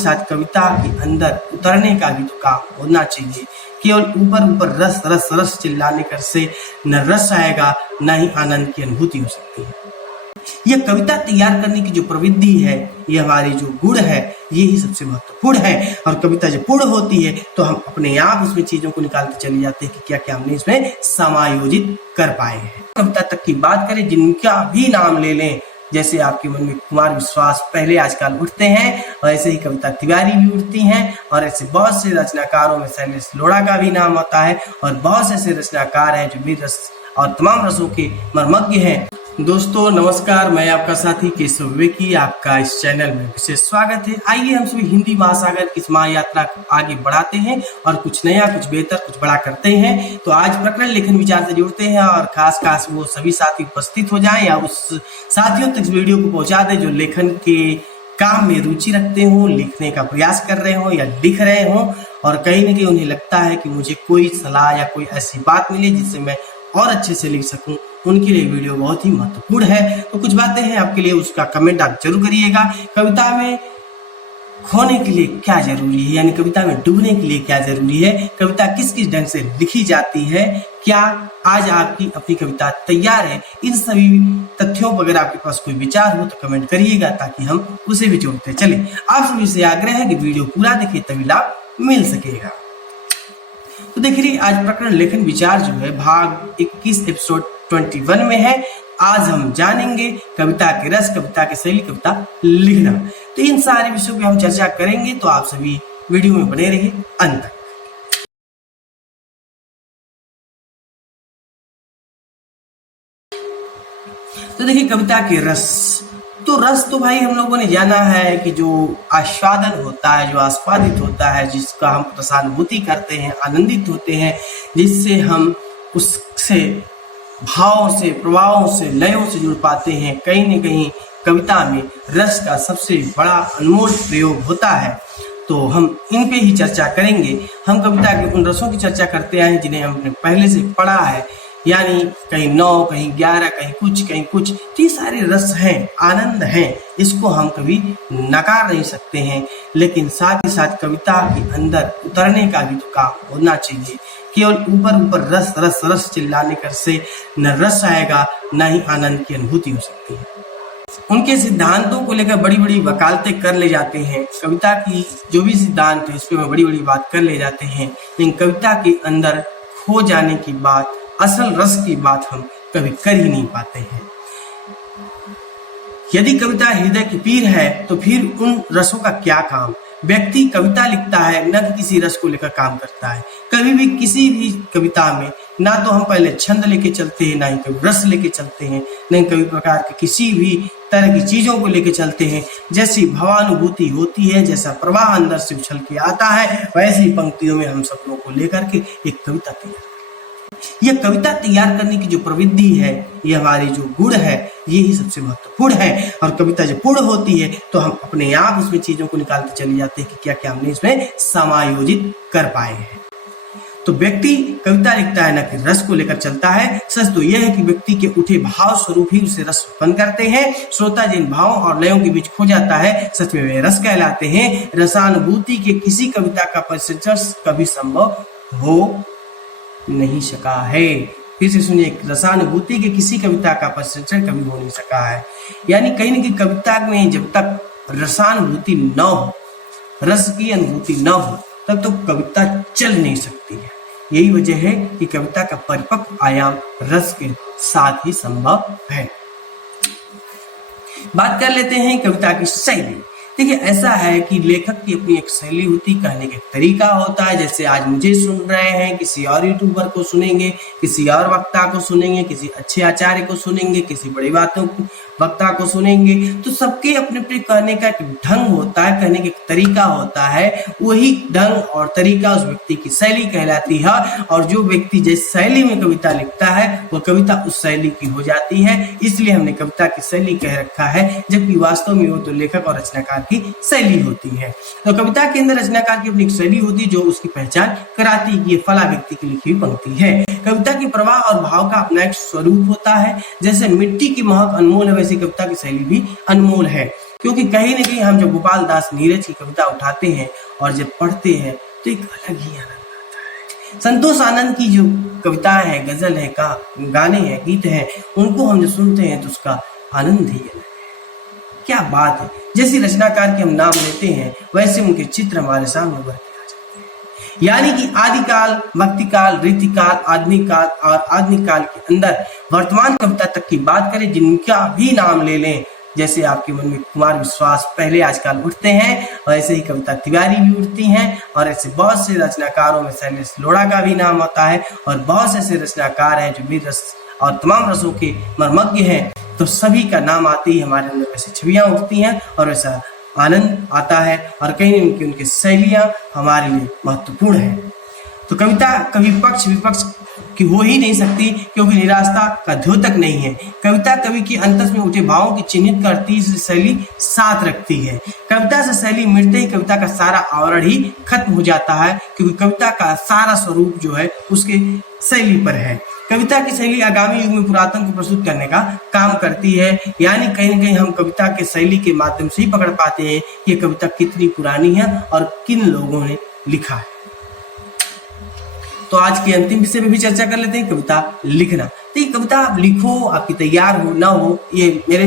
साथ कविता के अंदर उतरने का भी तो काम होना चाहिए। केवल ऊपर ऊपर रस रस रस चिल्लाने कर से न रस आएगा न ही आनंद की अनुभूति हो सकती है। यह कविता तैयार करने की जो प्रविधि है, ये हमारी जो गुण है, ये ही सबसे महत्वपूर्ण है। और कविता जब पूर्ण होती है तो हम अपने आप उसमें चीजों को निकालते चले जाते हैं कि क्या क्या हमने इसमें समायोजित कर पाए हैं। कविता तक की बात करें, जिनका भी नाम ले लें, जैसे आपके मन में कुमार विश्वास पहले आजकल उठते हैं, और ऐसे ही कविता तिवारी भी उठती हैं, और ऐसे बहुत से रचनाकारों में शैलेश लोढ़ा का भी नाम आता है, और बहुत से ऐसे रचनाकार हैं जो वीर रस और तमाम रसों के मर्मज्ञ हैं। दोस्तों नमस्कार, मैं आपका साथी केशव विवेकी, आपका इस चैनल में विशेष स्वागत है। आइए हम सभी हिंदी महासागर की इस महायात्रा को आगे बढ़ाते हैं और कुछ नया, कुछ बेहतर, कुछ बड़ा करते हैं। तो आज प्रकरण लेखन विचार से जुड़ते हैं, और खास वो सभी साथी उपस्थित हो जाएं या उस साथियों तक इस वीडियो को पहुंचा दें जो लेखन के काम में रुचि रखते हो, लिखने का प्रयास कर रहे हो या लिख रहे हो, और कहीं न कहीं उन्हें लगता है कि मुझे कोई सलाह या कोई ऐसी बात मिले जिससे मैं और अच्छे से लिख सकूं। उनके लिए वीडियो बहुत ही महत्वपूर्ण है। तो कुछ बातें हैं आपके लिए, उसका कमेंट आप जरूर करिएगा। कविता में खोने के लिए क्या जरूरी है, यानी कविता में डूबने के लिए क्या जरूरी है, कविता किस किस ढंग से लिखी जाती है, क्या आज आपकी अपनी कविता तैयार है, इन सभी तथ्यों पर अगर आपके पास कोई विचार हो तो कमेंट करिएगा ताकि हम उसे भी जोड़ते चले। आप सभी से आग्रह है कि वीडियो पूरा देखें, तभी लाभ मिल सकेगा। तो देखिए, आज प्रकरण लेखन विचार जो है भाग 21 एपिसोड 21 में है। आज हम जानेंगे कविता के रस, कविता की शैली, कविता लिखना। तो इन सारे विषयों पे हम चर्चा करेंगे, तो आप सभी वीडियो में बने रहिए अंत तक। तो देखिए, कविता के रस, तो रस तो भाई हम लोगों ने जाना है कि जो आस्वादन होता है, जो आस्वादित होता है, जिसका हम रसानुभूति करते हैं, आनंदित होते हैं, जिससे हम उससे भावों से, प्रभावों से, लयों से जुड़ पाते हैं। कहीं न कहीं कविता में रस का सबसे बड़ा अनमोल प्रयोग होता है। तो हम इन पे ही चर्चा करेंगे। हम कविता के उन रसों की चर्चा करते आए हैं जिन्हें हमने पहले से पढ़ा है, यानी कहीं 9, कहीं 11, कहीं कुछ। तो ये सारे रस हैं, आनंद हैं, इसको हम कभी नकार नहीं सकते हैं। लेकिन साथ ही साथ कविता के अंदर उतरने का भी तो काम होना चाहिए। केवल ऊपर ऊपर रस रस रस चिल्लाने कर से न रस आएगा न ही आनंद की अनुभूति हो सकती है। उनके सिद्धांतों को लेकर बड़ी बड़ी वकालतें कर ले जाते हैं। कविता की जो भी सिद्धांत है उस पर बड़ी बड़ी बात कर ले जाते हैं, लेकिन कविता के अंदर खो जाने की बात, असल रस की बात हम कभी कर ही नहीं पाते हैं। यदि कविता हृदय की पीर है तो फिर उन रसों का क्या काम। व्यक्ति कविता लिखता है, न कि किसी रस को लेकर काम करता है। कभी भी किसी भी कविता में ना तो हम पहले छंद लेके चलते हैं, ना ही कभी रस लेके चलते हैं, न ही कभी प्रकार के किसी भी तरह की चीजों को लेके चलते हैं। जैसी भावानुभूति होती है, जैसा प्रवाह अंदर से उछल के आता है, वैसे ही पंक्तियों में हम सब लोगों को लेकर के एक कविता तैयार। यह कविता तैयार करने की जो प्रविधि है, ये हमारी जो गुण है, ये ही सबसे महत्वपूर्ण है। और कविता जब पूर्ण होती है तो हम अपने आप उसमें चीजों को निकालते चले जाते हैं कि क्या क्या हमने इसमें समायोजित कर पाए हैं। तो व्यक्ति कविता लिखता है, न कि रस को लेकर चलता है। सच तो यह है कि व्यक्ति के उठे भाव स्वरूप ही उसे रस उत्पन्न करते हैं। श्रोता जिन भावों और लयों के बीच खो जाता है, सच में वे रस कहलाते हैं। रसानुभूति के किसी कविता का परिचय कभी संभव हो नहीं सका है। फिर से सुनिए, रसानुभूति के किसी कविता का परिचय कभी हो नहीं सका है। यानी कहीं न कहीं कविता में जब तक रसानुभूति न हो, रस की अनुभूति न हो, तब तो कविता चल नहीं सकती है। यही वजह है कि कविता का परिपक्व आयाम रस के साथ ही संभव है। बात कर लेते हैं कविता की शैली। देखिए, ऐसा है कि लेखक की अपनी एक शैली होती, कहने का एक तरीका होता है। जैसे आज मुझे सुन रहे हैं, किसी और यूट्यूबर को सुनेंगे, किसी और वक्ता को सुनेंगे, किसी अच्छे आचार्य को सुनेंगे, किसी बड़ी बातों को वक्ता को सुनेंगे, तो सबके अपने अपने कहने का एक ढंग होता है, कहने का एक तरीका होता है। वही ढंग और तरीका उस व्यक्ति की शैली कहलाती है। और जो व्यक्ति जिस शैली में कविता लिखता है, वह कविता उस शैली की हो जाती है। इसलिए हमने कविता की शैली कह रखा है, जबकि वास्तव में वो तो लेखक और रचनाकार की शैली होती है। तो कविता के अंदर रचनाकार की अपनी एक शैली होती है जो उसकी पहचान कराती है कि ये फला व्यक्ति की लिखी हुई पंक्ति है। कविता के प्रवाह और भाव का अपना एक स्वरूप होता है। जैसे मिट्टी की महक अनमोल है, वैसे कविता की शैली भी अनमोल है। क्योंकि कहीं ना कहीं हम जब गोपाल दास नीरज की कविता उठाते हैं और जब पढ़ते हैं तो एक अलग ही आनंद आता है। संतोष आनंद की जो कविताएं हैं, गजल है, गाने हैं, गीत हैं, उनको हम जो सुनते हैं तो उसका आनंद ही अलग है। क्या बात है। जैसे रचनाकार के हम नाम लेते हैं वैसे उनके चित्र हमारे सामने उभर के आ जाते हैं। यानी कि आदिकाल, भक्तिकाल, रीतिकाल, आधुनिक काल और आधुनिक काल के अंदर वर्तमान कविता तक की बात करें, जिनका भी नाम ले लें, जैसे आपके मन में कुमार विश्वास पहले आजकल उठते हैं, वैसे ही कविता तिवारी भी उठती हैं। और ऐसे बहुत से रचनाकारों में शैलेश लोढ़ा का भी नाम आता है और बहुत से ऐसे रचनाकार हैं जो वीर रस और तमाम रसों के मर्मज्ञ हैं। तो सभी का नाम आते ही हमारे अंदर वैसे छवियां उठती हैं और वैसा आनंद आता है और कहीं उनकी शैलियां हमारे लिए महत्वपूर्ण है। तो कविता कभी पक्ष विपक्ष की हो ही नहीं सकती, क्योंकि निराशा का द्योतक नहीं है। कविता कवि के अंतस में उठे भावों की चिन्हित करती शैली साथ रखती है। कविता से शैली मिटते ही कविता का सारा आवरण ही खत्म हो जाता है, क्योंकि कविता का सारा स्वरूप जो है उसके शैली पर है। कविता की शैली आगामी युग में पुरातन को प्रस्तुत करने का काम करती है। यानी कहीं न कहीं हम कविता के शैली के माध्यम से ही पकड़ पाते हैं कि ये कविता कितनी पुरानी है और किन लोगों ने लिखा है। तो आज के अंतिम विषय पे भी चर्चा कर लेते हैं, कविता लिखना। तो ये कविता आप लिखो, आपकी तैयार हो ना हो, ये मेरे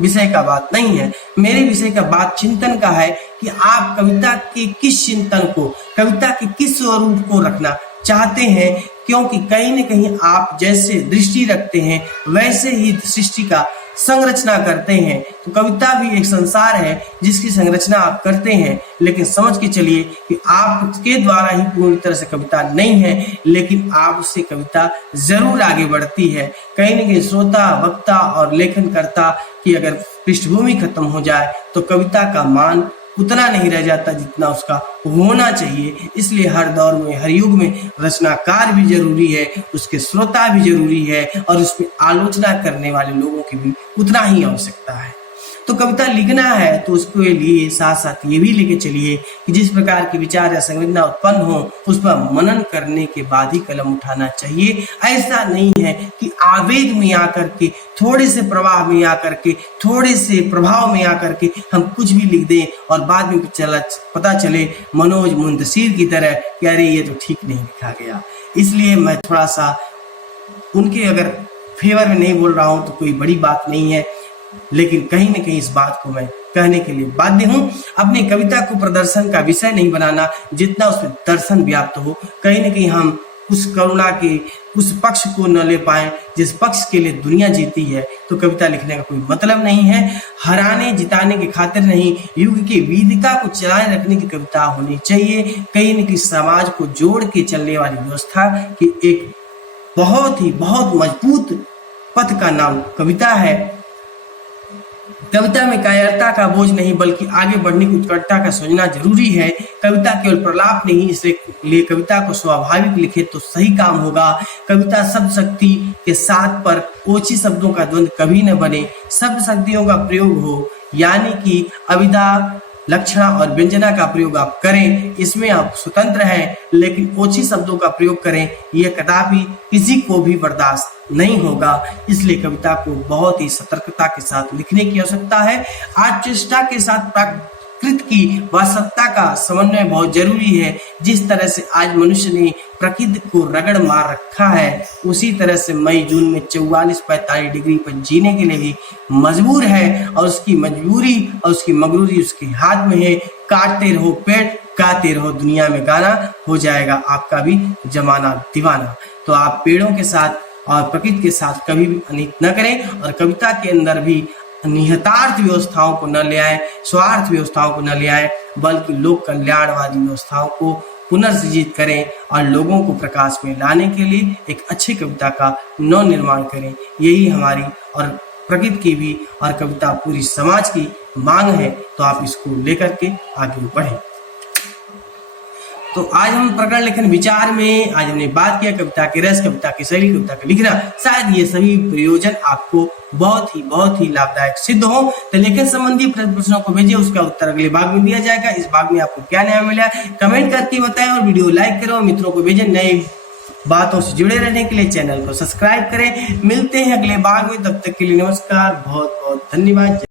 विषय का बात नहीं है। मेरे विषय का बात चिंतन का है कि आप कविता के किस चिंतन को, कविता के किस स्वरूप को रखना चाहते हैं, क्योंकि कहीं न कहीं आप जैसे दृष्टि रखते हैं वैसे ही सृष्टि का संरचना करते हैं। तो कविता भी एक संसार है जिसकी संरचना आप करते हैं, लेकिन समझ के चलिए कि आपके द्वारा ही पूरी तरह से कविता नहीं है, लेकिन आपसे कविता जरूर आगे बढ़ती है। कहीं न कहीं श्रोता, वक्ता और लेखनकर्ता की अगर पृष्ठभूमि खत्म हो जाए तो कविता का मान उतना नहीं रह जाता जितना उसका होना चाहिए। इसलिए हर दौर में, हर युग में रचनाकार भी जरूरी है, उसके श्रोता भी जरूरी है और उसमें आलोचना करने वाले लोगों की भी उतना ही आवश्यकता है। तो कविता लिखना है तो उसके लिए साथ साथ ये भी लेके चलिए कि जिस प्रकार के विचार या संवेदना उत्पन्न हो उस पर मनन करने के बाद ही कलम उठाना चाहिए। ऐसा नहीं है कि आवेग में आकर के, थोड़े से प्रवाह में आकर के, थोड़े से प्रभाव में आकर के हम कुछ भी लिख दें और बाद में पता चले मनोज मुंतशिर की तरह कि अरे ये तो ठीक नहीं लिखा गया। इसलिए मैं थोड़ा सा उनके अगर फेवर में नहीं बोल रहा हूं तो कोई बड़ी बात नहीं है, लेकिन कहीं न कहीं इस बात को मैं कहने के लिए बाध्य हूं। अपनी कविता को प्रदर्शन का विषय नहीं बनाना, जितना उसमें दर्शन व्याप्त हो। कहीं न कहीं हम उस करुणा के उस पक्ष को न ले पाए जिस पक्ष के लिए दुनिया जीती है, तो कविता लिखने का कोई मतलब नहीं है। हराने जिताने की खातिर नहीं, युग की वेदिका को चलाए रखने की कविता होनी चाहिए। कहीं न कहीं समाज को जोड़ के चलने वाली व्यवस्था की एक बहुत मजबूत पथ का नाम कविता है। कविता में कायरता का बोझ नहीं, बल्कि आगे बढ़ने की उत्कटता का सोचना जरूरी है। कविता केवल प्रलाप नहीं, इसलिए कविता को स्वाभाविक लिखे तो सही काम होगा। कविता शब्द शक्ति के साथ पर ओछी शब्दों का द्वंद्व कभी न बने, शब्द शक्तियों का प्रयोग हो, यानी कि अविदा, लक्षणा और व्यंजना का प्रयोग आप करें। इसमें आप स्वतंत्र हैं, लेकिन ओछी शब्दों का प्रयोग करें, यह कदापि किसी को भी बर्दाश्त नहीं होगा। इसलिए कविता को बहुत ही सतर्कता के साथ लिखने की आवश्यकता है। आज चेष्टा के साथ प्रकृति की वास्तवता का समन्वय बहुत जरूरी है। जिस तरह से आज मनुष्य ने प्रकृति को रगड़ मार रखा है, उसी तरह से मई जून में 44-45 डिग्री पर जीने के लिए भी मजबूर है, और उसकी मजबूरी और उसकी मगरूरी उसके हाथ में है। काटते रहो पेड़, गाते रहो दुनिया में गाना, हो जाएगा आपका भी जमाना दीवाना। तो आप पेड़ों के साथ और प्रकृति के साथ कभी भी अनित न करें, और कविता के अंदर भी निहितार्थ व्यवस्थाओं को न ले आए, स्वार्थ व्यवस्थाओं को न ले आए, बल्कि लोक कल्याणवादी व्यवस्थाओं को पुनर्सृजित करें और लोगों को प्रकाश में लाने के लिए एक अच्छी कविता का नव निर्माण करें। यही हमारी और प्रकृति की भी और कविता पूरी समाज की मांग है। तो आप इसको लेकर के आगे बढ़ें। तो आज हम प्रकरण लेखन विचार में आज हमने बात किया कविता के रस, कविता की शैली, कविता का लिखना। शायद ये सभी प्रयोजन आपको बहुत ही लाभदायक सिद्ध हो। तो लेखन संबंधी प्रश्नों को भेजिए, उसका उत्तर अगले भाग में दिया जाएगा। इस भाग में आपको क्या नया मिला कमेंट करके बताएं और वीडियो लाइक करो, मित्रों को भेजें। नए बातों से जुड़े रहने के लिए चैनल को सब्सक्राइब करें। मिलते हैं अगले भाग में, तब तक के लिए नमस्कार, बहुत धन्यवाद।